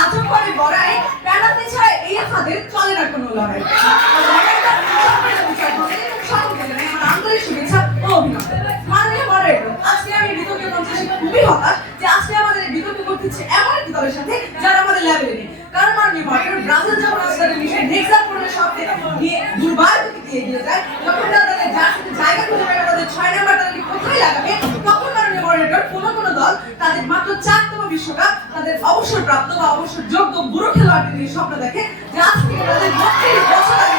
আজব করে বড়াই পেনাল্টি ছাড়া এই হাতের চলে না কোনো লড়াই। আন্তরিক শুভেচ্ছা ও অভিনন্দন। মাননীয় মডারেটর, আজকে আমি বিতর্ক মঞ্চে খুবই হতাশ যে আজকে আমাদের বিতর্ক করতেছে এমন একটি দলের সাথে যারা আমাদের লেভেলে নেই। কারণ মাননীয় মডারেটর, ব্রাজিল যখন আজকের মিশন নেক্সট পড়লে সব নিয়ে দুর্বার দিকে এগিয়ে যায়, যখন তারা তাদের যার সাথে জায়গা খুঁজে পায় তাদের 6 নাম্বার তাদেরকে কোথায় লাগাবে, তখন মাননীয় মডারেটর কোনো দল তাদের মাত্র 4তম বিশ্বকাপ তাদের অবসরপ্রাপ্ত বা অবসরযোগ্য বুড়ো খেলোয়াড়দের নিয়ে স্বপ্ন দেখে যে আজকে তাদের 32 বছর আগে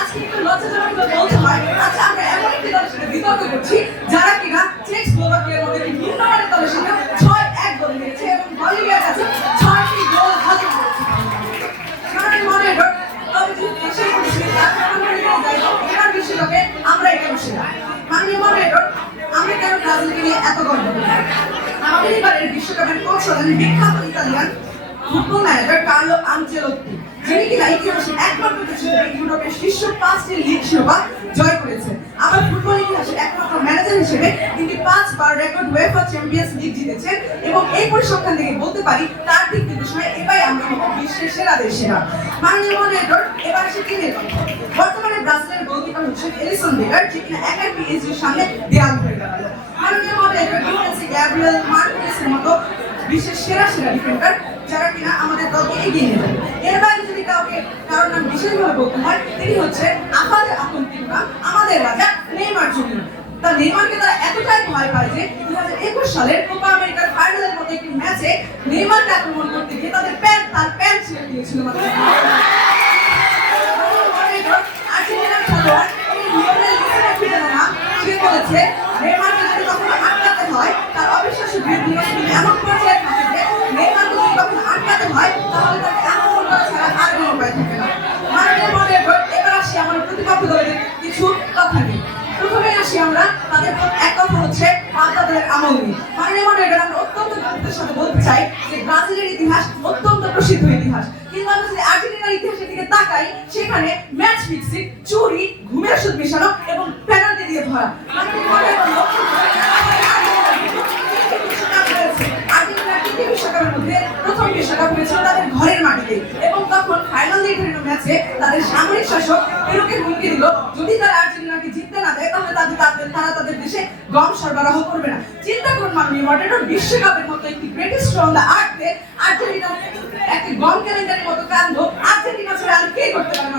আজকে একটু লজ্জাজনক বলতে হয়। আচ্ছা, আমরা এমন একটি দলের সাথে বিতর্ক করছি যারা কিনা চেক স্লোভাকিয়ার মধ্যে নিম্নমানের দলের সাথে 6-1 গোলে হেরেছে এবং বলিভিয়ার কাছে 6টি গোল হাতে করেছে। মডারেটর, তবে যদি দেশের বিশ্বকাপে আমরা এটা বসে না। মাননীয় মডারেটর, আমরা কেন ব্রাজিলকে নিয়ে এত গর্ব করি? আমাদের এবারের বিশ্বকাপের কোচ হলেন বিখ্যাত Italian football manager Carlo Ancelotti, যিনি কিনা ইতিহাসে একমাত্র ইউরোপের শীর্ষ 5টি লিগ শিরোপা জয় করেছেন। আবার ফুটবল ইতিহাসে একমাত্র ম্যানেজার হিসেবে তিনি 5 বার রেকর্ড উয়েফা চ্যাম্পিয়ন্স লিগ জিতেছেন এবং এই পরিসংখ্যান থেকে বলতে পারি তার দিক নির্দেশনায় এবারে আমরা হব বিশ্বের সেরাদের সেরা। মাননীয় মডারেটর, এবার আসে টিমের কথা। বর্তমানে ব্রাজিলের গোলকিপার হচ্ছেন এলিসন বেকার, যে কিনা একাই পিএসজির সামনে দেয়াল ধরে দাঁড়ালো। মাননীয় মডারেটর, গ্যাব্রিয়েল মার্টিনেজের মতো বিশ্বের সেরা ডিফেন্ডার যারা কিনা আমাদের দলকে এগিয়ে নিয়ে যাবে। এর বাইরে যদি কারোর নাম বিশেষভাবে বলতে হয়, তিনি হচ্ছে আমাদের রাজা নেইমার জুনিয়র। তার নেইমারকে তারা এতটাই ভয় পায় যে 2021 সালের কোপা আমেরিকার ফাইনালের মতো একটি ম্যাচে নেইমারকে আক্রমণ করতে গিয়ে তার প্যান্ট ছিঁড়ে দিয়েছিল। আর্জেন্টিনার খেলোয়াড় লিওনেল মেসির নাম সে বলেছে নেইমারকে যদি কখনো আটকাতে হয় তার অবিশ্বাস্য বৃদ্ধি এমন পর্যায়ে থাকে যে নেইমারকে যদি কখনো আটকাতে হয় তাহলে তাকে আক্রমণ করা ছাড়া আর কোনো উপায় থাকে না। মাননীয় মডারেটর, এবার আসি আমার প্রতিপক্ষ দলের কিছু কথা নিয়ে। প্রথমে আসি আমরা তাদের এক কথা হচ্ছে তাদের আমল নিয়ে। মাননীয় মডারেটর, আমরা অত্যন্ত গর্বের সাথে বলতে চাই যে ব্রাজিলের ইতিহাস অত্যন্ত প্রসিদ্ধ ইতিহাস, কিন্তু আমরা যদি আর্জেন্টিনার ইতিহাসের দিকে তাকাই সেখানে ম্যাচ ফিক্সিং, চুরি, ঘুমের ওষুধ মেশানো এবং পেনাল্টি দিয়ে ধরা। মাননীয় মডারেটর, বিশ্বকাপের মধ্যে প্রথম বিশ্বকাপ হয়েছিল তাদের ঘরের মাটিতে এবং তখন ফাইনাল নির্ধারিত ম্যাচে তাদের সামরিক শাসক পেরুকে হুমকি দিল যদি তারা আর্জেন্টিনাকে জিততে না দেয় তাহলে তারা তাদের দেশে গম সরবরাহ করবে না। চিন্তা করুন মাননীয় মডারেটর, বিশ্বকাপের মতো একটি গ্রেটেস্ট অন দ্য আর্থে আর্জেন্টিনা একটি গম ক্যালেন্ডারের মতো কাণ্ড আর্জেন্টিনা ছাড়া আর কে করতে পারে?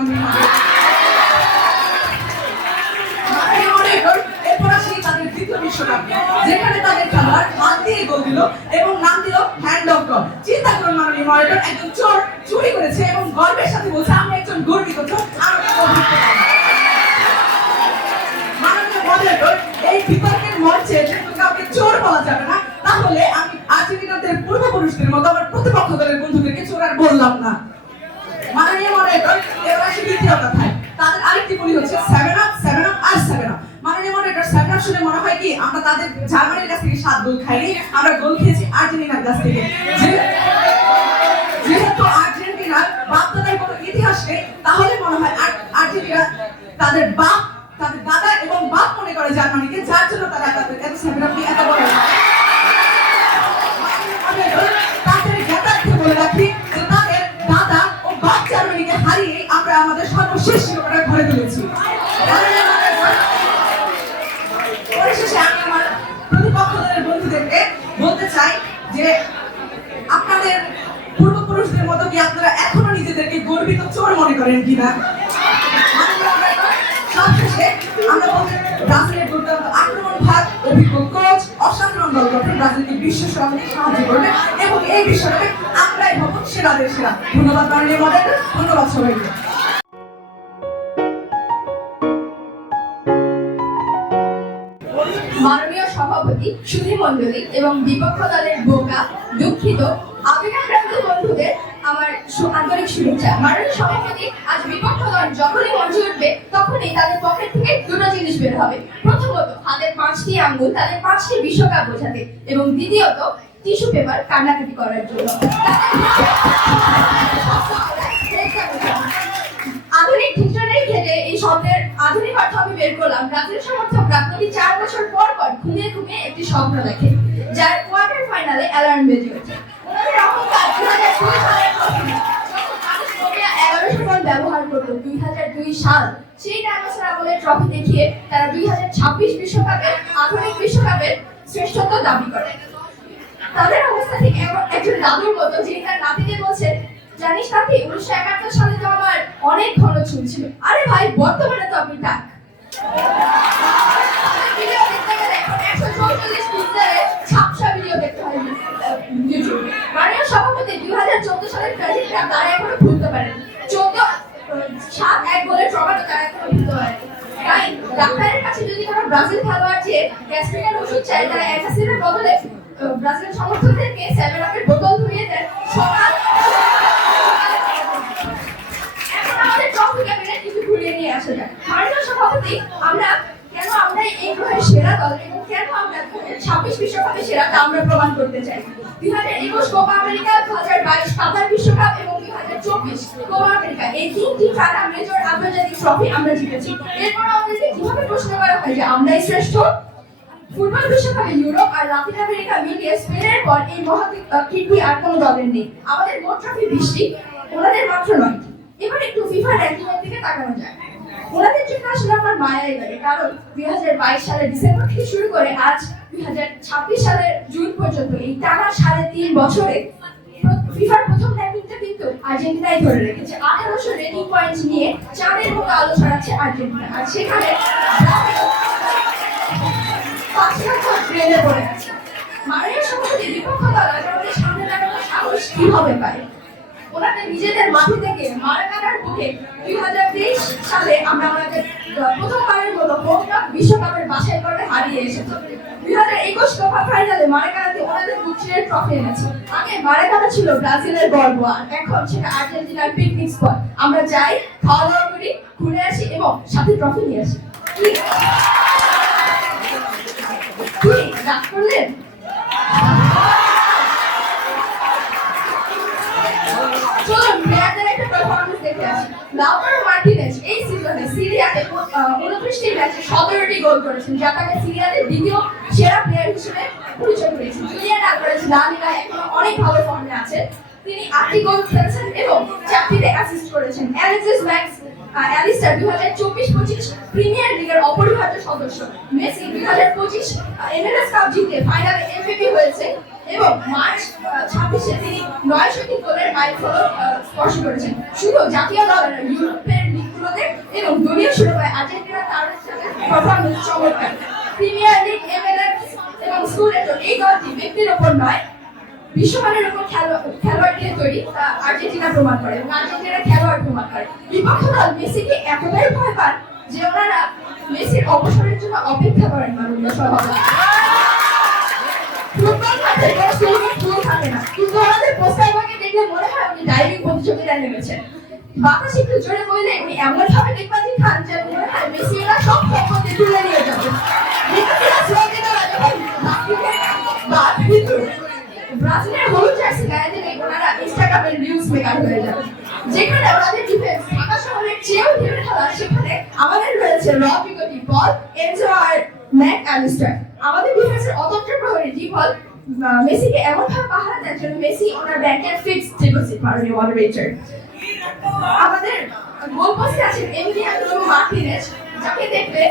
মাননীয় মডারেটর, এরপর আসি তাদের দ্বিতীয় বিশ্বকাপ যেখানে তাদের খেলোয়াড় হাত দিয়ে গোল দিল এবং নাম দিল হ্যান্ড অফ গড। চিন্তা করুন মাননীয় মডারেটর, একজন চোর চুরি করেছে এবং গর্বের সাথে বলছে আমি একজন গর্বিত চোর। মাননীয় মডারেটর, এই বিতর্কের মঞ্চে যেহেতু কাউকে চোর বলা যাবে না, তাহলে আমি আর্জেন্টিনাদের পূর্বপুরুষদের মতো আমার প্রতিপক্ষ দলের বন্ধুদেরকে চোর আর বললাম না। মাননীয় মডারেটর, এবার আসি দ্বিতীয় কথায়। তাদের আরেকটি বলি হচ্ছে 7 আপ আর 7 আপ। মাননীয় মডারেটর, 7 আপ শুনে মনে হয় কি আমরা তাদের জার্মানির কাছ থেকে 7 গোল খাইনি, আমরা গোল খেয়েছি আর্জেন্টিনার কাছ থেকে। যেহেতু আর্জেন্টিনার বাপ-দাদার কোনো ইতিহাস নেই, তাহলে মনে হয় আর্জেন্টিনা তাদের দাদা এবং বাপ মনে করে জার্মানিকে, যার জন্য তারা তাদের এত 7 আপ নিয়ে এত বড়। তাদের জ্ঞাতার্থে বলে রাখি যে তাদের দাদা ও বাপ জার্মানিকে হারিয়ে আমরা আমাদের সর্বশেষ শিরোপাটা ঘরে তুলেছি। পরিশেষে আমি আমার প্রতিপক্ষ দলের বন্ধুদেরকে বলতে চাই যে আপনাদের পূর্বপুরুষদের মতো কি আপনারা এখনো নিজেদেরকে গর্বিত চোর মনে করেন কিনা? সবশেষে আমরা বলতে ব্রাজিলের দুর্দান্ত আক্রমণ ভাগ, অভিজ্ঞ কোচ, অসাধারণ দল গঠন ব্রাজিলকে বিশ্ব সমাজে সাহায্য করবে এবং এই বিশ্বকাপে আমরাই হব সেরাদের সেরা। ধন্যবাদ মাননীয় মডারেটর, ধন্যবাদ সবাইকে। মাননীয় সভাপতি, সুধীমণ্ডলী এবং বিপক্ষ দলের বোকা, দুঃখিত, আবেগাক্রান্ত বন্ধুদের আমার আন্তরিক শুভেচ্ছা। মাননীয় সভাপতি, আজ বিপক্ষ দল যখনই মঞ্চে উঠবে তখনই তাদের পকেট থেকে দুটো জিনিস বের হবে। প্রথমত হাতের 5টি আঙ্গুল তাদের 5টি বিশ্বকাপ বোঝাতে এবং দ্বিতীয়ত টিস্যু পেপার কান্নাকাটি করার জন্য। আধুনিক ডিকশনারি থেকে এই শব্দের আধুনিক অর্থ আমি বের করলাম। ব্রাজিল সমর্থক প্রতি 4 বছর পর পর ঘুমিয়ে ঘুমিয়ে একটি স্বপ্ন দেখে, যার কোয়ার্টার ফাইনালে অ্যালার্ম বেজে ওঠে। ওনাদের অহংকার 2002 সালের ট্রফি, যখন মানুষ নোকিয়া 1100 ফোন ব্যবহার করত 2002 সাল, সেই ডাইনোসর আমলের ট্রফি দেখিয়ে তারা 2026 বিশ্বকাপে আধুনিক বিশ্বকাপের শ্রেষ্ঠত্ব দাবি করে। তাদের অবস্থা ঠিক একজন দাদুর মতো, যিনি তার নাতিকে বলছেন, জানিস নাতি, 1971 সালে তো আমার অনেক ঘন চুল ছিল। আরে ভাই, বর্তমানে তো আপনি টাক। ভিডিও দেখতে গেলে এখন 144 পিক্সেলের ঝাপসা ভিডিও দেখতে হয় ইউটিউবে। মাননীয় সভাপতি 2014 সালের ট্র্যাজেডিটা তারা এখনো ভুলতে পারেন। 7-1 গোলের ট্রমাটা তারা এখনো ভুলতে পারেন। তাই ডাক্তারের কাছে যদি কোনো ব্রাজিল খেলোয়াড় যে গ্যাস্ট্রিকের ওষুধ চায়, তারা অ্যান্টাসিডের বদলে ব্রাজিলের সমর্থকদেরকে 7-Up এর বোতল ধরিয়ে দেন। এখন আমাদের ট্রফি ক্যাবিনেট কিছু ঘুরিয়ে নিয়ে আসা যায়। মাননীয় সভাপতি, আমরা এই গ্রহের সেরা দল এবং কেন আমরা 26 বিশ্বকাপে সেরা তা আমরা প্রমাণ করতে চাই। 2021 কোপা আমেরিকা, 2022 কাতার বিশ্বকাপ এবং 2024 কোপা আমেরিকা, এই তিনটি টানা মেজর আন্তর্জাতিক ট্রফি আমরা জিতেছি। এরপর আমাদেরকে কিভাবে প্রশ্ন করা হয় যে আমরাই শ্রেষ্ঠ? ফুটবল বিশ্বকাপে ইউরোপ আর লাতিন আমেরিকা মিলিয়ে স্পেনের পর এই মহাকীর্তি আর কোনো দলের নেই। আমাদের মোট ট্রফি 20টি, ওনাদের মাত্র 9টি। এবার একটু ফিফা র্যাঙ্কিং এর দিকে তাকানো যায়। ওনাদের জন্য আসলে আমার মায়াই লাগে, কারণ 2022 সালের ডিসেম্বর থেকে শুরু করে আজ 2026 সালের জুন পর্যন্ত এই টানা 3.5 বছরে ফিফার প্রথম র্যাঙ্কিংটা কিন্তু আর্জেন্টিনাই ধরে রেখেছে। 1800 রেটিং পয়েন্ট নিয়ে চাঁদের মতো আলো ছড়াচ্ছে আর্জেন্টিনা, আর সেখানে ট্রেনে পড়ে আছে। মাননীয় সভাপতি, বিপক্ষ দল আমাদের সামনে দাঁড়ানোর সাহস কিভাবে পায়? ওনাদের নিজেদের মাটি থেকে মারাকানার বুকে 2023 সালে আমরা আমাদের প্রথমবারের মতো বিশ্বকাপের বাছাই পর্বে হারিয়ে এসেছি। 2021 কোপা ফাইনালে মারাকানাতে ওনাদের বুকের ট্রফি এনেছে। আগে মারাকানা ছিল ব্রাজিলের গর্ব, আর এখন সেটা আর্জেন্টিনার পিকনিক স্পট। আমরা যাই, খাওয়া দাওয়া করি, ঘুরে আসি এবং সাথে ট্রফি নিয়ে আসি। রাগ করলেন? চলুন প্লেয়ারদের একটা পারফরম্যান্স দেখে আসি। লাউটারো মার্টিনেজ এই সিজনে সিরিয়াতে 29টি ম্যাচে 17টি গোল করেছেন, যা তাকে সিরিয়াতে দ্বিতীয় সেরা প্লেয়ার হিসেবে পরিচয় করেছেন। জুলিয়ান আলভারেজ লা লিগায় এখনো অনেক ভালো ফর্মে আছেন, তিনি 8টি গোল করেছেন এবং 4টিতে অ্যাসিস্ট করেছেন। অ্যালেক্সিস ম্যাক্স অ্যালিস্টার 2024-25 প্রিমিয়ার লিগের অপরিহার্য সদস্য। মেসি 2025 MLS কাপ জিতে ফাইনালে এমভিপি হয়েছে এবং মার্চ 26-এ তিনি 900টি গোলের মাইলফলক স্পর্শ করেছেন। শুধু জাতীয় দলের ইউরোপের লিগগুলোতে এবং দলীয় শিরোপায় আর্জেন্টিনা তার সাথে পারফরম্যান্স চমৎকার। প্রিমিয়ার লিগ, MLS এবং স্কুলেটো এই দলটি ব্যক্তির ওপর নয়, বিশ্বমানের উপর খেলোয়াড় দিয়ে তৈরি, তা আর্জেন্টিনা প্রমাণ করে এবং আর্জেন্টিনা খেলোয়াড় প্রমাণ করে। বিপক্ষ দল মেসিকে এতটাই ভয় পান যে ওনারা মেসির অবসরের জন্য অপেক্ষা করেন। মাননীয় সভাপতি, ফুটবল মাঠে কোনো সুইমিং পুল থাকে না, কিন্তু ওনাদের পোস্টারটাকে দেখলে মনে হয় উনি ডাইভিং প্রতিযোগিতায় নেমেছেন। বাতাস একটু জোরে বইলে উনি এমন ভাবে ডিগবাজি খান যে মনে হয় মেসি ওরা সব সম্পত্তি তুলে নিয়ে যাবে। ব্রাজিলের হলুদ জার্সি গায়ে দিলে ওনারা ইনস্টাগ্রামের রিলস মেকার হয়ে যাবে। যেখানে ওনাদের ডিফেন্স ঢাকা শহরের চেয়েও ধীরে খেলা, সেখানে আমাদের রয়েছে রড্রিগো, ডি পল, এনজো আর ম্যাক অ্যালিস্টার। আমাদের ডিফেন্সের অতন্ত্র প্রহরী ডি পল মেসিকে এমন ভাবে পাহারা দেন যেন মেসি ওনার ব্যাংকের ফিক্সড ডিপোজিট। মাননীয় মডারেটর, আমাদের গোল পোস্টে আছেন এমিলিয়ানো মার্টিনেজ, যাকে দেখলে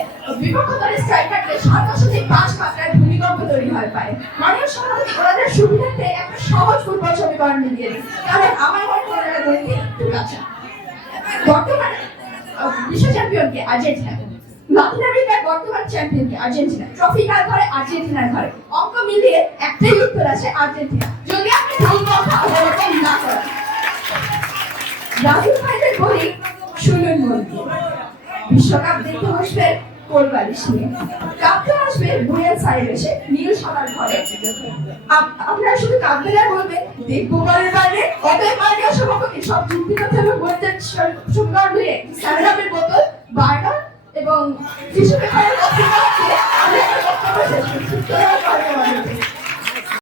বিপক্ষ দলের স্ট্রাইকারদের 7.5 মাত্রায় ভূমিকম্প তৈরি হয় পায়। মাননীয় সভাপতি, ওনাদের সুবিধার্থে একটা সহজ ফুটবল সমীকরণ মিলিয়ে দিন, কারণ আমার মনে হয় ওনারা গণিতে একটু কাছে। বর্তমানে বিশ্ব চ্যাম্পিয়নকে আর্জেন্টিনা, লাতিন আমেরিকার বর্তমান চ্যাম্পিয়নকে আর্জেন্টিনা, ট্রফি কার ঘরে আর্জেন্টিনার ঘরে। অঙ্ক মিলিয়ে একটাই উত্তর আছে, আর্জেন্টিনা। যদি আপনি ভুল কথা অবলম্বন না করেন। ব্রাজিল ভাইদের বলি, শুনুন মন দিয়ে, বিশ্বকাপ দেখতে বসবেন কোল বালিশ নিয়ে, কাঁপতে আসবে বুয়েন্স আইরেসে নীল সাদার ঘরে। আপনারা শুধু কাঁদবেন আর বলবেন দেখবো বলের বাইরে। অতএব মাননীয় সভাপতি, সব যুক্তি কথা এবং বইয়ের সমীকরণ মিলিয়ে 7-Up-এর বোতল, বার্গার এবং টিস্যু পেপারের বক্তব্য দিয়ে আমরা একটা বক্তব্য শেষ করছি।